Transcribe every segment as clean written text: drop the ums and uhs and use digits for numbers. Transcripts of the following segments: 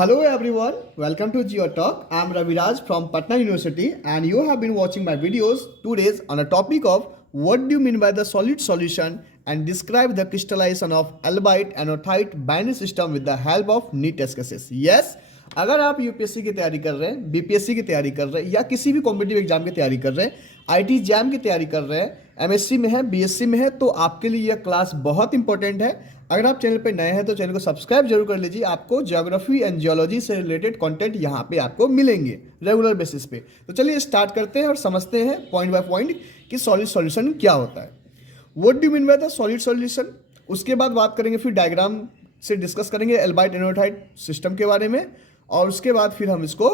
Hello everyone, welcome to Geo Talk. I'm Raviraj from Patna University and you have been watching my videos today's on a topic of what do you mean by the solid solution and describe the crystallization of albite anorthite binary system with the help of neat test cases. Yes, अगर आप UPSC की तैयारी कर रहे हैं, BPSC की तैयारी कर रहे हैं या किसी भी कॉम्पिटिटिव एग्जाम की तैयारी कर रहे हैं, आईटी जैम की तैयारी कर रहे हैं, एमएससी में है, बीएससी में है, तो आपके लिए यह क्लास बहुत इंपॉर्टेंट है। अगर आप चैनल पर नए हैं तो चैनल को सब्सक्राइब जरूर कर लीजिए। आपको ज्योग्राफी एंड जियोलॉजी से रिलेटेड कंटेंट यहाँ पे आपको मिलेंगे रेगुलर बेसिस पे। तो चलिए स्टार्ट करते हैं और समझते हैं पॉइंट बाय पॉइंट कि सॉलिड सॉल्यूशन क्या होता है। What do you mean by the solid solution. उसके बाद बात करेंगे, फिर डायग्राम से डिस्कस करेंगे एल्बाइट एनोटाइट सिस्टम के बारे में, और उसके बाद फिर हम इसको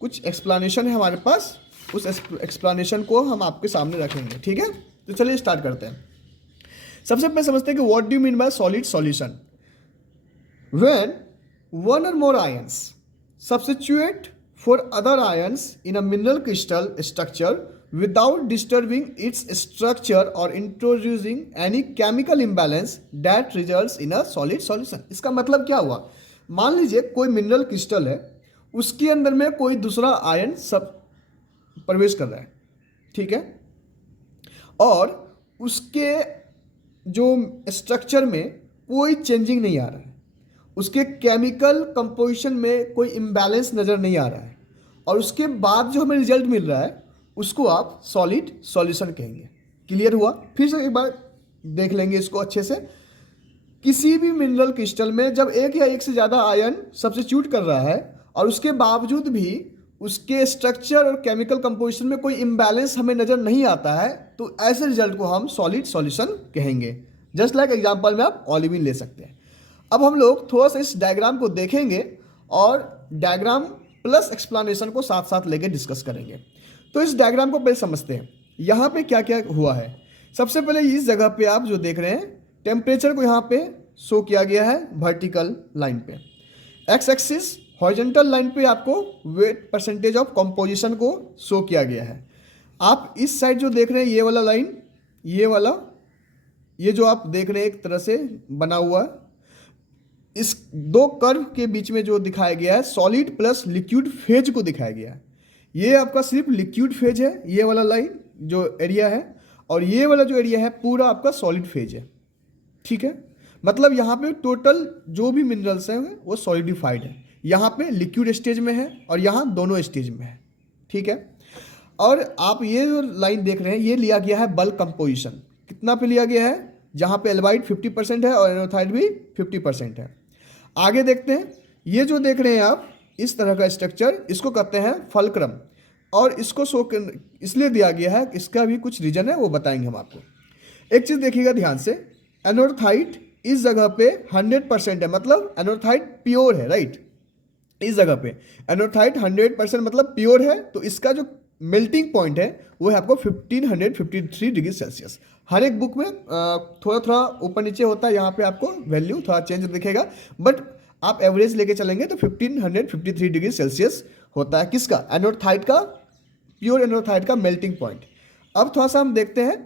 कुछ एक्सप्लेनेशन है हमारे पास, उस एक्सप्लेनेशन को हम आपके सामने रखेंगे। ठीक है, तो चलिए स्टार्ट करते हैं। सबसे पहले समझते हैं कि what do you mean by solid solution. When one और more ions substitute for other ions in a mineral crystal structure without disturbing its structure और introducing any chemical imbalance that results in a solid solution. इसका मतलब क्या हुआ, मान लीजिए कोई mineral crystal है, उसके अंदर में कोई दूसरा आयन सब प्रवेश कर रहा है, ठीक है, और उसके जो स्ट्रक्चर में कोई चेंजिंग नहीं आ रहा है, उसके केमिकल कंपोजिशन में कोई इम्बैलेंस नज़र नहीं आ रहा है, और उसके बाद जो हमें रिजल्ट मिल रहा है उसको आप सॉलिड सॉल्यूशन कहेंगे। क्लियर हुआ। फिर से एक बार देख लेंगे इसको अच्छे से। किसी भी मिनरल क्रिस्टल में जब एक या एक से ज़्यादा आयन सब्स्टिट्यूट कर रहा है और उसके बावजूद भी उसके स्ट्रक्चर और केमिकल कंपोजिशन में कोई इम्बैलेंस हमें नज़र नहीं आता है, तो ऐसे रिजल्ट को हम सॉलिड सॉल्यूशन कहेंगे। जस्ट लाइक एग्जांपल में आप ओलिविन ले सकते हैं। अब हम लोग थोड़ा सा इस डायग्राम को देखेंगे और डायग्राम प्लस एक्सप्लेनेशन को साथ साथ लेके डिस्कस करेंगे। तो इस डायग्राम को पहले समझते हैं, यहाँ पे क्या क्या हुआ है। सबसे पहले इस जगह पे आप जो देख रहे हैं, टेम्परेचर को यहाँ पे शो किया गया है वर्टिकल लाइन पे, एक्स एक्सिस हॉरिजॉन्टल लाइन पे आपको वेट परसेंटेज ऑफ कंपोजिशन को शो किया गया है। आप इस साइड जो देख रहे हैं ये वाला लाइन, ये वाला, ये जो आप देख रहे हैं एक तरह से बना हुआ, इस दो कर्व के बीच में जो दिखाया गया है सॉलिड प्लस लिक्विड फेज को दिखाया गया है। ये आपका सिर्फ लिक्विड फेज है, ये वाला लाइन जो एरिया है, और ये वाला जो एरिया है पूरा आपका सॉलिड फेज है। ठीक है, मतलब यहाँ पे टोटल जो भी मिनरल्स हैं वो सॉलिडिफाइड है। यहाँ पे लिक्विड स्टेज में है और यहाँ दोनों स्टेज में है। ठीक है, और आप ये जो लाइन देख रहे हैं ये लिया गया है बल्क कंपोजिशन। कितना पे लिया गया है, जहाँ पे एल्बाइट 50% है और एनोथाइट भी 50% है। आगे देखते हैं, ये जो देख रहे हैं आप इस तरह का स्ट्रक्चर, इसको कहते हैं फल्क्रम, और इसको शो इसलिए दिया गया है, इसका भी कुछ रीजन है वो बताएंगे हम आपको। एक चीज़ देखिएगा ध्यान से, एनोथाइट इस जगह पे 100% है, मतलब एनोथाइट प्योर है, राइट। इस जगह पे एनोथाइट 100% मतलब प्योर है, तो इसका जो मेल्टिंग पॉइंट है वो है आपको 1553 डिग्री सेल्सियस। हर एक बुक में थोड़ा थोड़ा ऊपर नीचे होता है, यहाँ पे आपको वैल्यू थोड़ा चेंज दिखेगा, बट आप एवरेज लेके चलेंगे तो 1553 डिग्री सेल्सियस होता है। किसका, एनोथाइट का, प्योर एनोथाइट का मेल्टिंग पॉइंट। अब थोड़ा सा हम देखते हैं,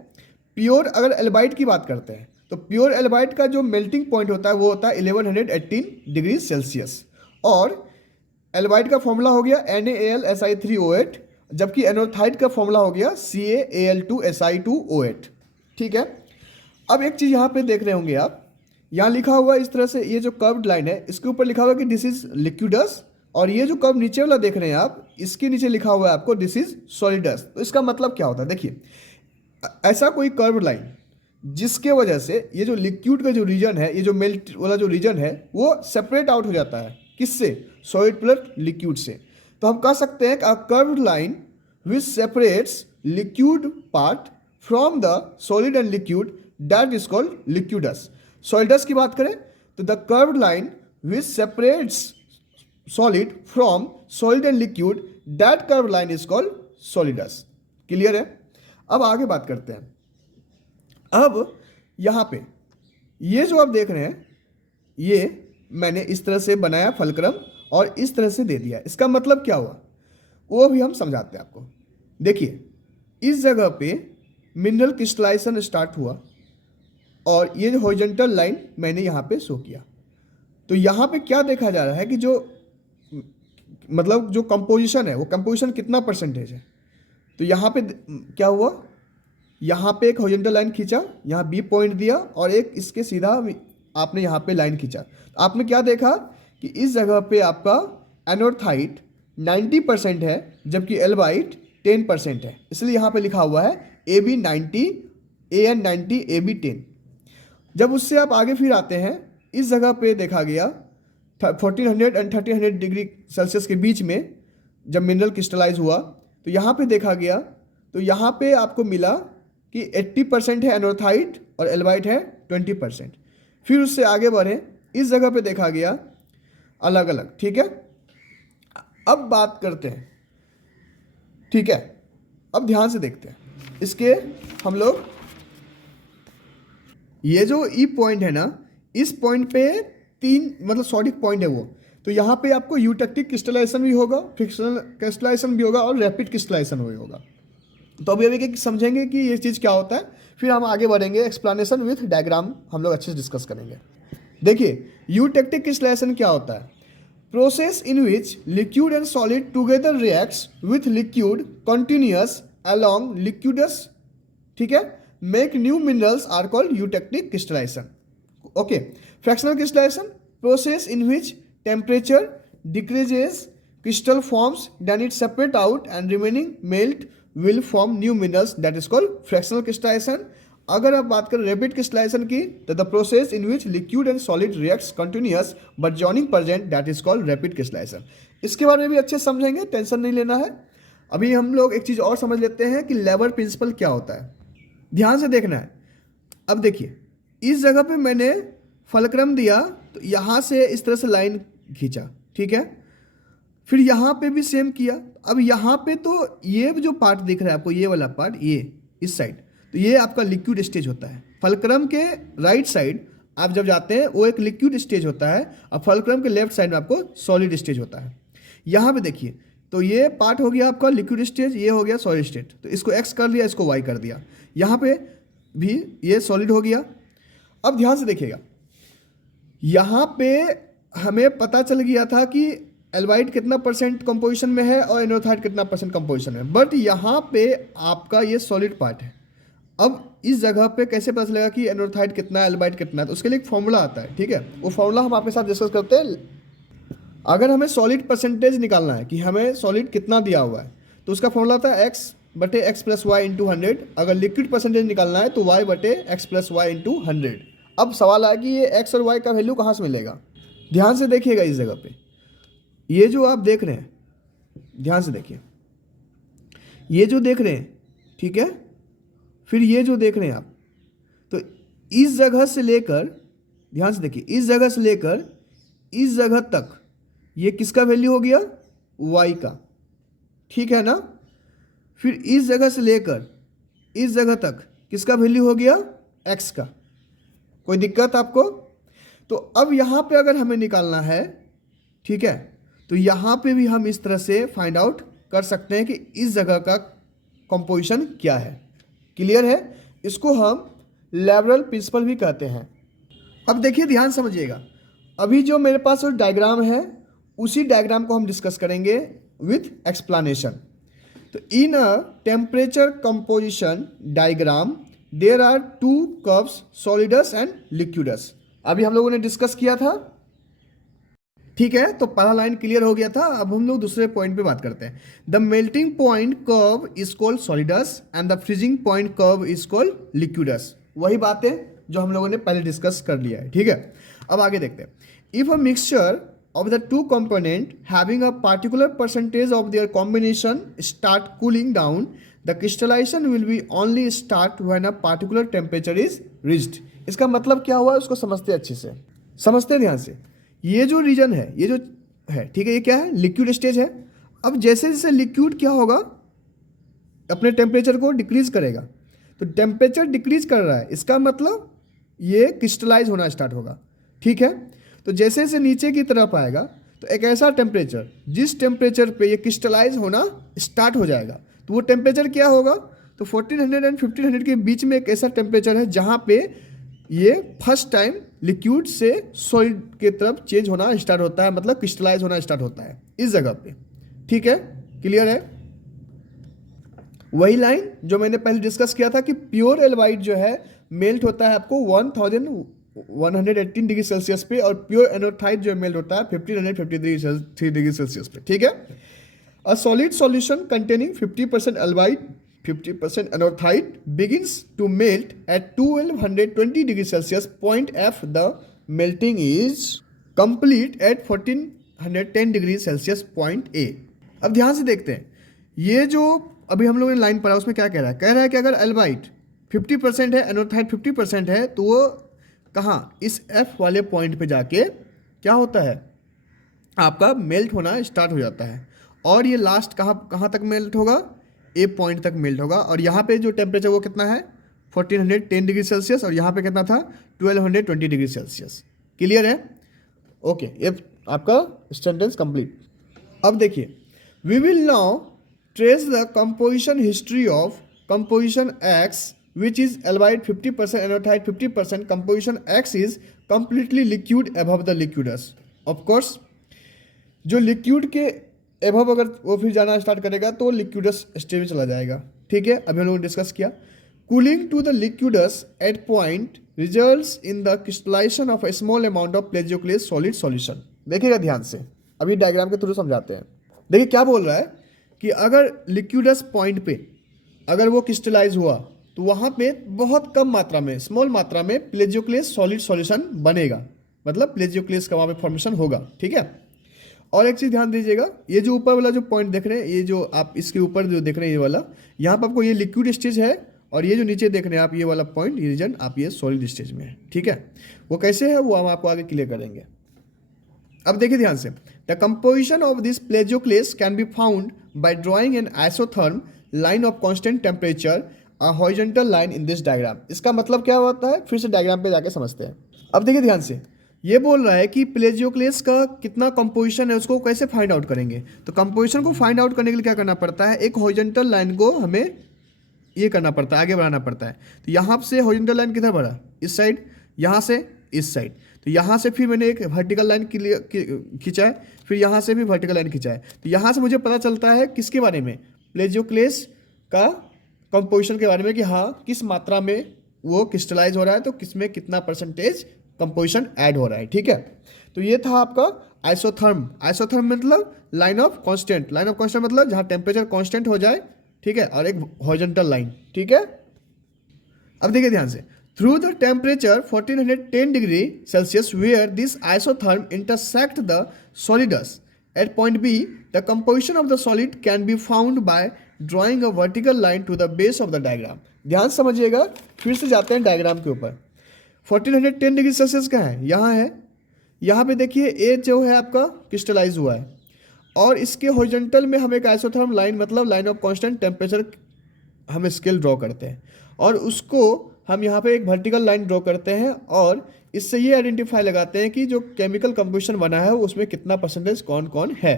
प्योर अगर एल्बाइट की बात करते हैं तो प्योर एल्बाइट का जो मेल्टिंग पॉइंट होता है वो होता है 1118 डिग्री सेल्सियस, और एल्बाइट का फॉर्मूला हो गया NaAlSi3O8, जबकि एनोथाइट का फॉर्मूला हो गया CaAl2Si2O8। ठीक है, अब एक चीज़ यहाँ पे देख रहे होंगे आप, यहाँ लिखा हुआ इस तरह से, ये जो कर्व्ड लाइन है इसके ऊपर लिखा हुआ है कि दिस इज लिक्विडस, और ये जो कर्व नीचे वाला देख रहे हैं आप, इसके नीचे लिखा हुआ है आपको दिस इज सॉलिडस। तो इसका मतलब क्या होता है, देखिए ऐसा कोई कर्व लाइन जिसके वजह से ये जो लिक्विड का जो रीजन है, ये जो मेल्ट वाला जो रीजन है वो सेपरेट आउट हो जाता है, किससे, सॉलिड प्लस लिक्विड से। तो हम कह सकते हैं कि a curved line which separates liquid part from the solid and liquid that is called liquids. Solids की बात करें तो the curved line which separates solid from solid and liquid that curved line is called solids. Clear है। अब आगे बात करते हैं। अब यहाँ पे ये जो आप देख रहे हैं, ये मैंने इस तरह से बनाया फलक्रम और इस तरह से दे दिया। इसका मतलब क्या हुआ वो भी हम समझाते हैं आपको। देखिए इस जगह पे मिनरल क्रिस्टलाइजेशन स्टार्ट हुआ और ये हॉरिजॉन्टल लाइन मैंने यहाँ पे शो किया। तो यहाँ पे क्या देखा जा रहा है कि जो मतलब जो कंपोजिशन है वो कंपोजिशन कितना परसेंटेज है। तो यहाँ पे क्या हुआ, यहाँ पे एक हॉरिजॉन्टल लाइन खींचा, यहाँ बी पॉइंट दिया और एक इसके सीधा आपने यहाँ पे लाइन खींचा। तो आपने क्या देखा कि इस जगह पे आपका एनोड हाइट 90% है जबकि एल वाइट 10% है, इसलिए यहाँ पे लिखा हुआ है A B 90, A N 90, A B 10। जब उससे आप आगे फिर आते हैं, इस जगह पे देखा गया 1400 एंड 1300 डिग्री सेल्सियस के बीच में जब मिनरल क्रिस्टलाइज हुआ, तो यहाँ पे देखा गया, तो यहाँ पे आपको मिला कि 80% है एनोथाइट और एल्बाइट है 20%। फिर उससे आगे बढ़े, इस जगह पे देखा गया अलग अलग। ठीक है, अब बात करते हैं। ठीक है, अब ध्यान से देखते हैं इसके हम लोग, ये जो ई पॉइंट है ना, इस पॉइंट पे 3 मतलब सॉलिड पॉइंट है वो, तो यहाँ पे आपको यूटेक्टिक क्रिस्टलाइजेशन भी होगा, फ्रिक्शनल क्रिस्टलाइजेशन भी होगा और रैपिड क्रिस्टलाइजेशन भी होगा। तो अभी समझेंगे कि ये चीज़ क्या होता है, फिर हम आगे बढ़ेंगे, एक्सप्लेनेशन विथ डायग्राम हम लोग अच्छे से डिस्कस करेंगे। देखिए यूटेक्टिक क्रिस्टलाइजेशन क्या होता है, process in which liquid and solid together reacts with liquid continuous along liquidus, ठीक है, make new minerals are called eutectic crystallisation. Okay, fractional crystallisation, process in which temperature decreases crystal forms, then it separate out and remaining melt will form new minerals, that is called fractional crystallization. अगर आप बात करें rapid crystallisation की, तो the process in which liquid and solid reacts continuous but joining present, that is called rapid crystallisation. इसके बारे में भी अच्छे समझेंगे, टेंशन नहीं लेना है। अभी हम लोग एक चीज़ और समझ लेते हैं कि लेवर प्रिंसिपल क्या होता है, ध्यान से देखना है। अब देखिए, इस जगह पे मैंने फलक्रम दिया, तो यहाँ से इस तरह से लाइन खींचा, ठीक है, फिर यहाँ पे भी सेम किया। अब यहाँ पे तो ये जो पार्ट दिख रहा है आपको, ये वाला पार्ट, ये इस साइड, तो ये आपका लिक्विड स्टेज होता है। फलक्रम के राइट साइड आप जब जाते हैं वो एक लिक्विड स्टेज होता है, और फलक्रम के लेफ्ट साइड में आपको सॉलिड स्टेज होता है। यहाँ पे देखिए, तो ये पार्ट हो गया आपका लिक्विड स्टेज, ये हो गया सॉलिड स्टेज, तो इसको एक्स कर लिया, इसको वाई कर दिया। यहाँ पे भी ये सॉलिड हो गया। अब ध्यान से देखिएगा, यहाँ पे हमें पता चल गया था कि एल्बाइट कितना परसेंट कंपोजिशन में है और एनोथाइट कितना परसेंट कंपोजिशन में, बट यहाँ पे आपका ये सॉलिड पार्ट है। अब इस जगह पे कैसे पता चलेगा कि एनोथाइट कितना है, एल्बाइट कितना है, तो उसके लिए एक फॉर्मूला आता है, ठीक है, वो फॉर्मूला हम आपके साथ डिस्कस करते हैं। अगर हमें सॉलिड परसेंटेज निकालना है कि हमें सॉलिड कितना दिया हुआ है, तो उसका फॉर्मूला था x/x + y × 100। अगर लिक्विड परसेंटेज निकालना है तो y/x + y × 100। अब सवाल आया कि ये x और y का वैल्यू कहाँ से मिलेगा। ध्यान से देखिएगा, इस जगह पे ये जो आप देख रहे हैं, ध्यान से देखिए, ये जो देख रहे हैं, ठीक है, फिर ये जो देख रहे हैं आप, तो इस जगह से लेकर, ध्यान से देखिए, इस जगह से लेकर इस जगह तक ये किसका वैल्यू हो गया, y का, ठीक है ना। फिर इस जगह से लेकर इस जगह तक किसका वैल्यू हो गया, x का। कोई दिक्कत आपको? तो अब यहाँ पे अगर हमें निकालना है, ठीक है, तो यहाँ पे भी हम इस तरह से फाइंड आउट कर सकते हैं कि इस जगह का कंपोजिशन क्या है। क्लियर है? इसको हम लेवरल प्रिंसिपल भी कहते हैं। अब देखिए, ध्यान समझिएगा, अभी जो मेरे पास डायग्राम है, उसी डायग्राम को हम डिस्कस करेंगे विथ एक्सप्लेनेशन। तो in a temperature composition diagram there are 2 curves, solidus and liquidus. अभी हम लोगों ने डिस्कस किया था, ठीक है, तो पहला लाइन क्लियर हो गया था। अब हम लोग दूसरे पॉइंट पे बात करते हैं। The melting point curve is called solids and the freezing point curve is called liquids. वही बात है जो हम लोगों ने पहले डिस्कस कर लिया है, ठीक है। अब आगे देखते हैं। If a mixture of the two component having a particular percentage of their combination start cooling down, the crystallization will be only start when a particular temperature is reached. इसका मतलब क्या हुआ उसको समझते अच्छे से, समझते ध्यान से। ये जो रीजन है, ये जो है, ठीक है, ये क्या है, लिक्विड स्टेज है। अब जैसे जैसे लिक्विड क्या होगा, अपने टेम्परेचर को डिक्रीज करेगा, तो टेम्परेचर डिक्रीज कर रहा है, इसका मतलब ये क्रिस्टलाइज होना स्टार्ट होगा, ठीक है। तो जैसे जैसे नीचे की तरफ आएगा, तो एक ऐसा टेम्परेचर, जिस टेम्परेचर पे ये क्रिस्टलाइज होना स्टार्ट हो जाएगा, तो वो टेम्परेचर क्या होगा, तो 1400 एंड 1500 के बीच में एक ऐसा टेम्परेचर है जहाँ पे ये फर्स्ट टाइम लिक्विड से सॉलिड के तरफ चेंज होना स्टार्ट होता है, मतलब क्रिस्टलाइज होना स्टार्ट होता है इस जगह पे। ठीक है, क्लियर है। वही लाइन जो मैंने पहले डिस्कस किया था कि प्योर एल्बाइट जो है मेल्ट होता है आपको 1118 डिग्री सेल्सियस पे, और प्योर एनोथाइट जो मेल्ट होता है 1553 डिग्री सेल्सियस पे। ठीक है। अ solid solution containing 50% albite 50% एनोथाइट begins to melt at 1220 degree Celsius. Point F, the melting is complete at 1410 degree Celsius. Point A. अब ध्यान से देखते हैं, ये जो अभी हम लोगों ने लाइन पढ़ा उसमें क्या कह रहा है? कह रहा है कि अगर एल्बाइट 50% है, एनोथाइट 50% है, तो वो कहाँ, इस F वाले पॉइंट पे जाके क्या होता है, आपका मेल्ट होना स्टार्ट हो जाता है। और ये लास्ट कहाँ तक मेल्ट होगा? ए पॉइंट तक मेल्ट होगा। और यहाँ पे जो टेम्परेचर वो कितना है? 1410 डिग्री सेल्सियस, और यहाँ पे कितना था? 1220 डिग्री सेल्सियस। क्लियर है? ओके, ये आपका सेंटेंस कंप्लीट। अब देखिए, we will now trace the composition history of composition X which is albite 50%, anorthite 50%. Composition X is completely liquid above the liquidus. Of course जो लिक्विड के एबव अगर वो फिर जाना स्टार्ट करेगा तो लिक्विडस स्टेज में चला जाएगा। ठीक है, अभी हम लोगों ने डिस्कस किया। Cooling to the liquidus at point results in the crystallization of a small amount of plagioclase solid solution. देखिएगा ध्यान से, अभी डायग्राम के थ्रू समझाते हैं। देखिए क्या बोल रहा है कि अगर लिक्विडस पॉइंट पे अगर वो क्रिस्टलाइज हुआ तो वहाँ पे बहुत कम मात्रा में, स्मॉल मात्रा में प्लेजियोक्लेस सॉलिड सॉल्यूशन बनेगा, मतलब प्लेजियोक्लेस का वहाँ पे फॉर्मेशन होगा। ठीक है। और एक चीज़ ध्यान दीजिएगा, ये जो ऊपर वाला जो पॉइंट देख रहे हैं, ये जो आप इसके ऊपर जो देख रहे हैं ये वाला, यहाँ पर आपको ये लिक्विड स्टेज है, और ये जो नीचे देख रहे हैं आप ये वाला पॉइंट, ये रीजन आप ये सॉलिड स्टेज में है। ठीक है, वो कैसे है वो हम आपको आगे क्लियर करेंगे। अब देखिए ध्यान से, the composition of this plagioclase can be found by drawing an isotherm line of constant temperature, a horizontal line in this diagram. इसका मतलब क्या होता है, फिर से डायग्राम पे जाके समझते हैं। अब देखिए ध्यान से, ये बोल रहा है कि प्लेजियोक्लेस का कितना कंपोजिशन है उसको कैसे फाइंड आउट करेंगे। तो कंपोजिशन को फाइंड आउट करने के लिए क्या करना पड़ता है, एक हॉरिजॉन्टल लाइन को हमें ये करना पड़ता है, आगे बढ़ाना पड़ता है। तो यहाँ से हॉरिजॉन्टल लाइन किधर बढ़ा, इस साइड, यहाँ से इस साइड। तो यहाँ से फिर मैंने एक वर्टिकल लाइन खींचा है, फिर यहाँ से भी वर्टिकल लाइन खींचा है। तो यहाँ से मुझे पता चलता है किसके बारे में, प्लेजियोक्लेस का कंपोजिशन के बारे में, कि हाँ किस मात्रा में वो क्रिस्टलाइज हो रहा है, तो किसमें कितना परसेंटेज कंपोजिशन ऐड हो रहा है। ठीक है, तो ये था आपका आइसोथर्म। आइसोथर्म मतलब line of constant, line of constant मतलब जहाँ टेम्परेचर कांस्टेंट हो जाए। ठीक है, और एक हॉरिजॉन्टल लाइन। ठीक है, अब देखिए ध्यान से, through the temperature 1410 degree Celsius where this isotherm intersect the solidus at point B, the composition of the solid can be found by drawing a vertical line to the base of the diagram. ध्यान समझिएगा, फिर से जाते हैं diagram के ऊपर। 1410 degree Celsius का है, यहाँ है, यहाँ पे देखिए ए जो है आपका क्रिस्टलाइज हुआ है, और इसके हॉरिजॉन्टल में हम एक आइसोथर्म लाइन, मतलब लाइन ऑफ कांस्टेंट टेम्परेचर हम स्केल ड्रॉ करते हैं, और उसको हम यहाँ पे एक वर्टिकल लाइन ड्रॉ करते हैं, और इससे ये आइडेंटिफाई लगाते हैं कि जो केमिकल कंपोजिशन बना है उसमें कितना परसेंटेज कौन कौन है।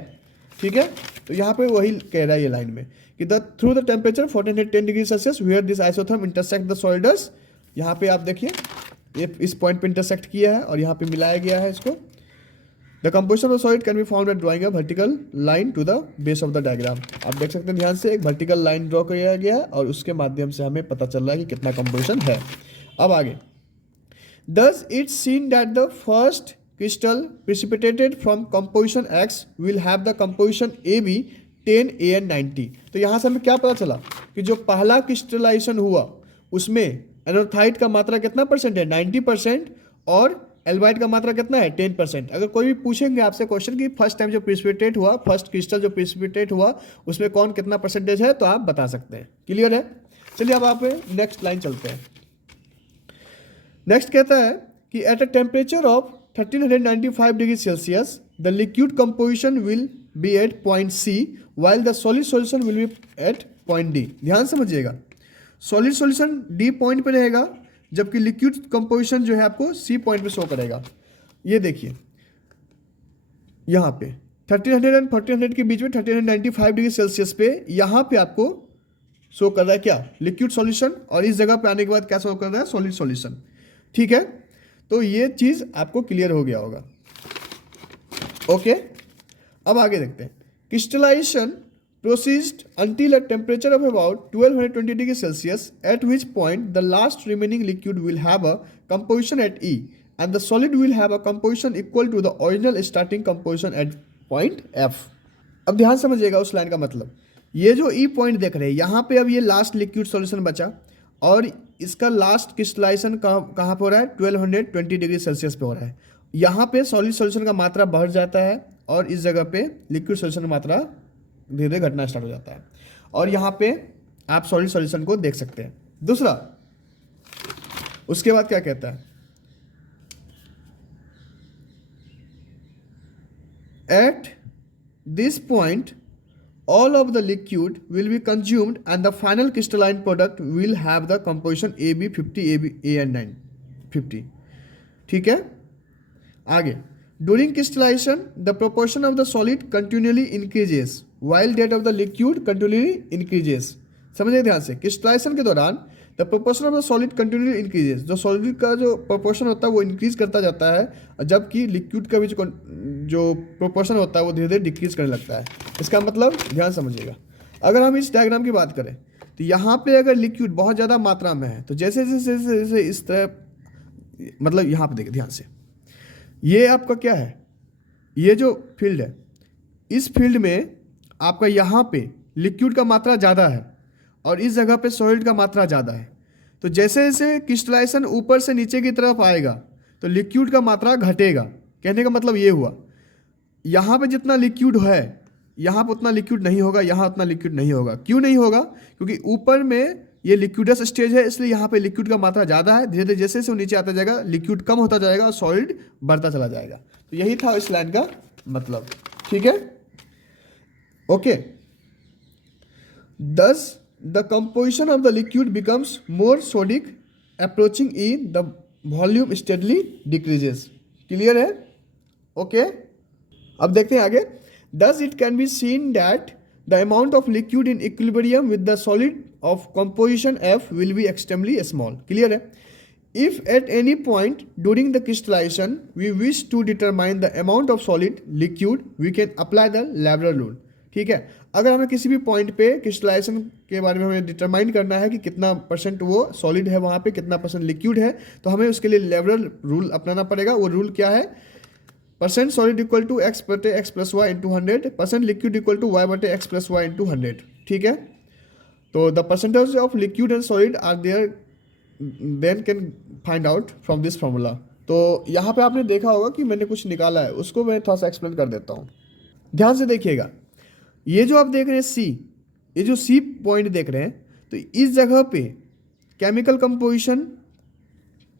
ठीक है, तो यहाँ पे वही कह रहा है ये लाइन में कि the through the temperature 1410 degree Celsius where this isotherm intersect the solidus. यहाँ पे आप देखिए ये इस पॉइंट पे इंटरसेक्ट किया है और यहाँ पे मिलाया गया है इसको। The composition of solid can be found by drawing a vertical line to the base of the diagram. आप देख सकते हैं ध्यान से, एक वर्टिकल लाइन ड्रॉ किया गया है और उसके माध्यम से हमें पता चल रहा है कि कितना कंपोजिशन है। अब आगे, Thus it's seen that the first crystal precipitated from composition X will have the composition AB 10 AN 90। तो यहाँ से हमें क्या पता चला कि जो पहला क्रिस्टलाइजेशन हुआ उसमें एनोथाइट का मात्रा कितना परसेंट है, 90%, और एल्बाइट का मात्रा कितना है, 10%। अगर कोई भी पूछेंगे आपसे क्वेश्चन कि फर्स्ट टाइम जो प्रिसिपिटेट हुआ, फर्स्ट क्रिस्टल जो प्रिसिपिटेट हुआ उसमें कौन कितना परसेंटेज है, तो आप बता सकते हैं। क्लियर है? चलिए अब आप नेक्स्ट लाइन चलते हैं। नेक्स्ट कहता है कि at a temperature of 1395 degree Celsius the liquid composition will be at point C while the solid solution will be at point D. ध्यान समझिएगा, सॉलिड सॉल्यूशन डी पॉइंट पे रहेगा, जबकि लिक्विड कंपोजिशन जो है आपको सी पॉइंट पे show करेगा। ये देखिए यहाँ पे 1300 एंड 1400 के बीच में 1395 डिग्री सेल्सियस पे यहाँ पे आपको शो कर रहा है क्या, लिक्विड सॉल्यूशन, और इस जगह पे आने के बाद क्या शो कर रहा है, सॉलिड सॉल्यूशन। ठीक है, तो ये चीज़ आपको क्लियर हो गया होगा। ओके, अब आगे देखते हैं। Crystallisation proceeds until a temperature of about 1220 degrees Celsius, at which point the last remaining liquid will have a composition at E and the solid will have a composition equal to the original starting composition at point F। अब ध्यान समझिएगा उस line का मतलब, ये जो E point देख रहे हैं यहाँ पे, अब ये लास्ट लिक्विड सॉल्यूशन बचा और इसका लास्ट क्रिस्टलाइजेशन कहाँ पे हो रहा है, 1220 डिग्री सेल्सियस पे हो रहा है। यहाँ पे सॉलिड सॉल्यूशन का मात्रा बढ़ जाता है और इस जगह पे लिक्विड सॉल्यूशन की मात्रा धीरे धीरे घटना स्टार्ट हो जाता है, और यहाँ पे आप सॉलिड सॉल्यूशन को देख सकते हैं। दूसरा, उसके बाद क्या कहता है, at this point all of the liquid will be consumed and the final crystalline product will have the composition AB 50 AB AN 50। ठीक है, आगे, during crystallization the proportion of the solid continually increases while that of the liquid continually increases। समझिए ध्यान से, crystallisation के दौरान the proportion of the solid continually increases, जो solid का जो प्रोपोर्शन होता है वो इंक्रीज करता जाता है, जबकि लिक्विड का भी जो प्रोपोर्शन होता है वो धीरे धीरे डिक्रीज करने लगता है। इसका मतलब ध्यान समझिएगा, अगर हम इस डायग्राम की बात करें तो यहाँ पे अगर लिक्विड बहुत ज़्यादा मात्रा में है तो जैसे जैसे जैसे जैसे इस तरह, मतलब यहाँ पे देखिए ध्यान से, ये आपका क्या है, ये जो फील्ड है, इस फील्ड में आपका यहाँ पे लिक्विड का मात्रा ज़्यादा है और इस जगह पे सॉलिड का मात्रा ज़्यादा है। तो जैसे जैसे क्रिस्टलाइजेशन ऊपर से नीचे की तरफ आएगा तो लिक्विड का मात्रा घटेगा। कहने का मतलब ये हुआ, यहाँ पे जितना लिक्विड है यहाँ पे उतना लिक्विड नहीं होगा, यहाँ उतना लिक्विड नहीं होगा। क्यों नहीं होगा? क्योंकि ऊपर में ये लिक्विडस स्टेज है, इसलिए यहाँ पे लिक्विड का मात्रा ज़्यादा है। धीरे धीरे जैसे जैसे वो नीचे आता जाएगा लिक्विड कम होता जाएगा और सॉलिड बढ़ता चला जाएगा। तो यही था इस लाइन का मतलब। ठीक है, okay. Thus the composition of the liquid becomes more sodic, approaching E, the volume steadily decreases। Clear है? ओके, अब देखते हैं आगे। Thus it can be seen that the amount of liquid in equilibrium with the solid of composition F will be extremely small। Clear है? If at any point during the crystallization we wish to determine the amount of solid liquid, we can apply the Lagrange rule। ठीक है, अगर हमें किसी भी point पे crystallisation के बारे में हमें डिटरमाइन करना है कि कितना परसेंट वो सॉलिड है, वहाँ पे कितना परसेंट लिक्विड है, तो हमें उसके लिए लेवरल रूल अपनाना पड़ेगा। वो रूल क्या है? Percent solid equal to X बटे X plus Y into 100, percent liquid equal to Y बटे एक्स प्लस वाई इंटू 100। ठीक है, तो the percentage of liquid and solid are there then can find out from this formula. तो यहाँ पे आपने देखा होगा कि मैंने कुछ निकाला है, उसको मैं थोड़ा सा एक्सप्लेन कर देता हूँ। ध्यान से देखिएगा, ये जो आप देख रहे हैं सी, ये जो सी पॉइंट देख रहे हैं, तो इस जगह पे केमिकल कंपोजिशन,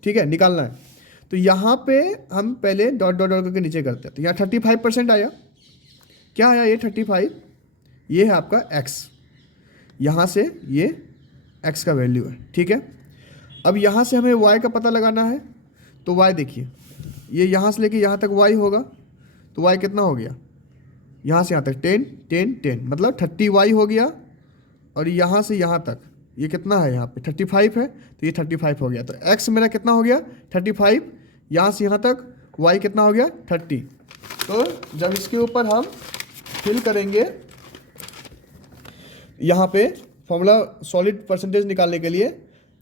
ठीक है, निकालना है। तो यहाँ पे हम पहले डॉट डॉट डॉट करके नीचे करते हैं। तो यहाँ 35% आया। क्या आया? ये 35, ये है आपका एक्स, यहाँ से ये एक्स का वैल्यू है। ठीक है, अब यहाँ से हमें वाई का पता लगाना है। तो वाई देखिए, ये यहाँ से लेके यहाँ तक वाई होगा, तो वाई कितना हो गया? यहाँ से यहाँ तक 10 10 10, मतलब 30 वाई हो गया। और यहाँ से यहाँ तक ये कितना है? यहाँ पे 35 है, तो ये 35 हो गया। तो x मेरा कितना हो गया? 35। यहाँ से यहाँ तक y कितना हो गया? 30। तो जब इसके ऊपर हम फिल करेंगे यहाँ पे फॉर्मूला सॉलिड परसेंटेज निकालने के लिए,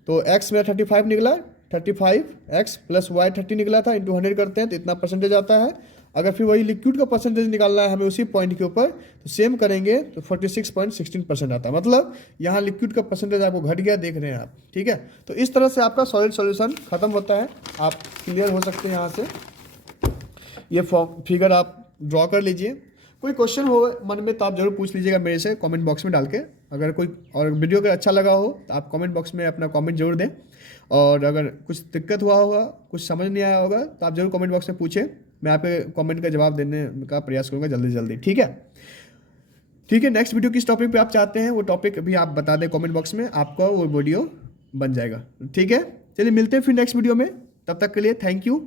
तो x मेरा 35 निकला, 35x प्लस y 30 निकला था, इंटू 100 करते हैं तो इतना परसेंटेज आता है। अगर फिर वही लिक्विड का परसेंटेज निकालना है हमें उसी पॉइंट के ऊपर, तो सेम करेंगे तो 46.16% आता है। मतलब यहाँ लिक्विड का परसेंटेज आपको घट गया, देख रहे हैं आप। ठीक है, तो इस तरह से आपका सॉलिड सॉल्यूशन खत्म होता है। आप क्लियर हो सकते हैं यहाँ से। ये फिगर आप ड्रॉ कर लीजिए। कोई क्वेश्चन हो मन में तो आप जरूर पूछ लीजिएगा मेरे से कमेंट बॉक्स में डाल के। अगर कोई और वीडियो अगर अच्छा लगा हो तो आप कमेंट बॉक्स में अपना कमेंट जरूर दें। और अगर कुछ दिक्कत हुआ होगा, कुछ समझ नहीं आया होगा, तो आप जरूर कमेंट बॉक्स में पूछें। मैं आपके कमेंट का जवाब देने का प्रयास करूँगा जल्दी से जल्दी। ठीक है, ठीक है। नेक्स्ट वीडियो किस टॉपिक पे आप चाहते हैं वो टॉपिक भी आप बता दें कमेंट बॉक्स में, आपका वो वीडियो बन जाएगा। ठीक है, चलिए मिलते हैं फिर नेक्स्ट वीडियो में। तब तक के लिए थैंक यू।